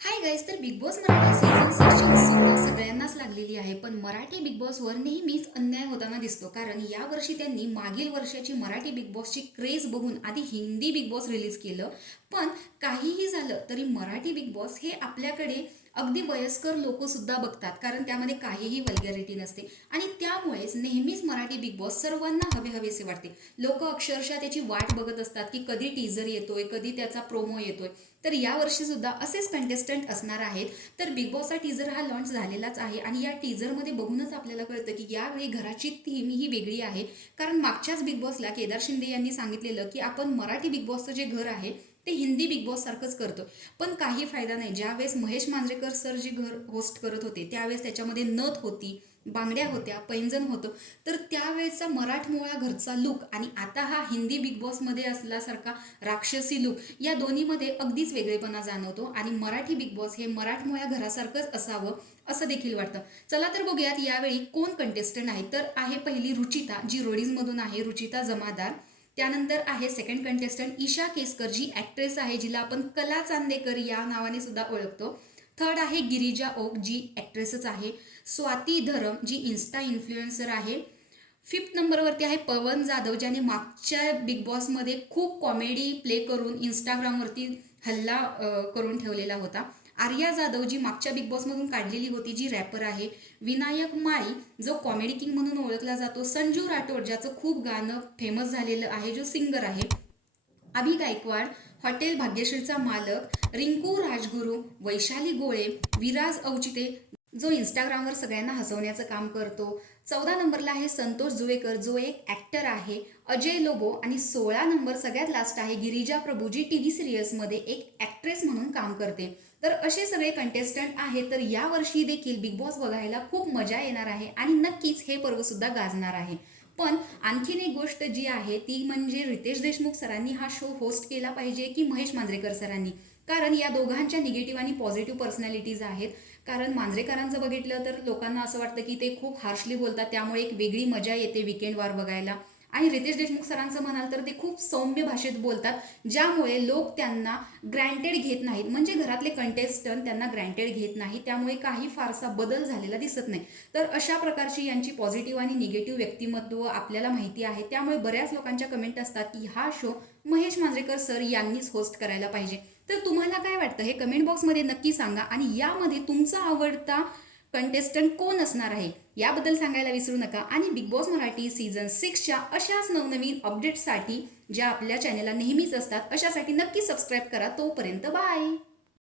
Hi guys, तर big boss Marathi season 6ची उत्सुकता सगळ्यांनाच लागलेली आहे. पण मराठी बिग बॉसवर नेहमीच अन्याय होताना दिसतो. कारण यावर्षी त्यांनी मागील वर्षाची मराठी बिग बॉसची क्रेज बघून आधी हिंदी बिग बॉस रिलीज केलं. पण काहीही झालं तरी मराठी बिग बॉस हे आपल्याकडे अगदी वयस्कर लोकसुद्धा बघतात, कारण त्यामध्ये काहीही वल्गॅरिटी नसते. आणि त्यामुळेच नेहमीच मराठी बिग बॉस सर्वांना हवेहवेसे वाटते. लोक अक्षरशः त्याची वाट बघत असतात की कधी टीझर येतोय, कधी त्याचा प्रोमो येतोय. तर यावर्षी सुद्धा असेच कंटेस्टंट असणार आहेत. तर बिग बॉसचा टीझर हा लॉन्च झालेलाच आहे आणि या टीझरमध्ये बघूनच आपल्याला कळतं की यावेळी घराची थीम ही वेगळी आहे. कारण मागच्याच बिग बॉसला केदार शिंदे यांनी सांगितलेलं की आपण मराठी बिग बॉसचं जे घर आहे ते हिंदी बिग बॉस सारखंच करतो. पण काही फायदा नाही. ज्यावेळेस महेश मांजरेकर सर जे घर होस्ट करत होते त्यावेळेस त्याच्यामध्ये नथ होती, बांगड्या होत्या, पैंजण होतं. तर त्यावेळेचा मराठमोळा घरचा लुक आणि आता हा हिंदी बिग बॉसमध्ये असल्यासारखा राक्षसी लुक, या दोन्हीमध्ये अगदीच वेगळेपणा जाणवतो. आणि मराठी बिग बॉस हे मराठमोळ्या घरासारखंच असावं असं देखील वाटतं. चला तर बघूयात यावेळी कोण कंटेस्टंट आहे. तर आहे पहिली रुचिता, जी रोडीजमधून आहे, रुचिता जमादार. त्यानंतर आहे सेकंड कंटेस्टंट ईशा केसकर, जी ॲक्ट्रेस आहे, जिला आपण कला चांदेकर या नावाने सुद्धा ओळखतो. थर्ड आहे गिरिजा ओक, जी ॲक्ट्रेसच आहे. स्वाती धरम, जी इन्स्टा इन्फ्लुएन्सर आहे. फिफ्थ नंबरवरती आहे पवन जाधव, ज्याने मागच्या बिग बॉसमध्ये खूप कॉमेडी प्ले करून इंस्टाग्रामवरती हल्ला करून ठेवलेला होता. आर्या जाधव, जी मागच्या बिग बॉसमधून काढलेली होती, जी रॅपर आहे. विनायक माळी, जो कॉमेडी किंग म्हणून ओळखला जातो. संजू राठोड, ज्याचं खूप गाणं फेमस झालेलं आहे, जो सिंगर आहे. अभि गायकवाड, हॉटेल भाग्यश्रीचा मालक. रिंकू राजगुरू, वैशाली गोळे, विराज अवचिते, जो इंस्टाग्रामवर सगळ्यांना हसवण्याचं काम करतो. 14 नंबरला आहे संतोष जुवेकर, जो एक ॲक्टर आहे. अजय लोबो. आणि 16 नंबर सगळ्यात लास्ट आहे गिरिजा प्रभू, जी टी व्ही सिरियल्समध्ये एक ॲक्ट्रेस म्हणून काम करते. तर असे सगळे कंटेस्टंट आहेत. तर यावर्षी देखील बिग बॉस बघायला खूप मजा येणार आहे आणि नक्कीच हे पर्वसुद्धा गाजणार आहे. पण आणखीन एक गोष्ट जी आहे ती म्हणजे रितेश देशमुख सरांनी हा शो होस्ट केला पाहिजे की महेश मांजरेकर सरांनी. कारण या दोघांच्या निगेटिव्ह आणि पॉझिटिव्ह पर्सनॅलिटीज आहेत. कारण मांजरेकरांचं बघितलं तर लोकांना असं वाटतं की ते खूप हार्शली बोलतात, त्यामुळे एक वेगळी मजा येते विकेंड वार बघायला. आणि रितेश देशमुख सरांचं म्हणाल तर ते खूप सौम्य भाषेत बोलतात, ज्यामुळे लोक त्यांना ग्रँटेड घेत नाहीत. म्हणजे घरातले कंटेस्टंट त्यांना ग्रँटेड घेत नाही, त्यामुळे काही फारसा बदल झालेला दिसत नाही. तर अशा प्रकारची यांची पॉझिटिव्ह आणि निगेटिव्ह व्यक्तिमत्व आपल्याला माहिती आहे. त्यामुळे बऱ्याच लोकांच्या कमेंट असतात की हा शो महेश मांजरेकर सर यांनीच होस्ट करायला पाहिजे. तर तुम्हाला काय वाटतं हे कमेंट बॉक्समध्ये नक्की सांगा. आणि यामध्ये तुमचा आवडता कंटेस्टंट कोण असणार आहे याबद्दल सांगायला विसरू नका. आणि बिग बॉस मराठी सीझन 6च्या अशाच नवनवीन अपडेट्ससाठी, ज्या आपल्या चॅनेलला नेहमीच असतात, अशासाठी नक्की सबस्क्राईब करा. तोपर्यंत बाय.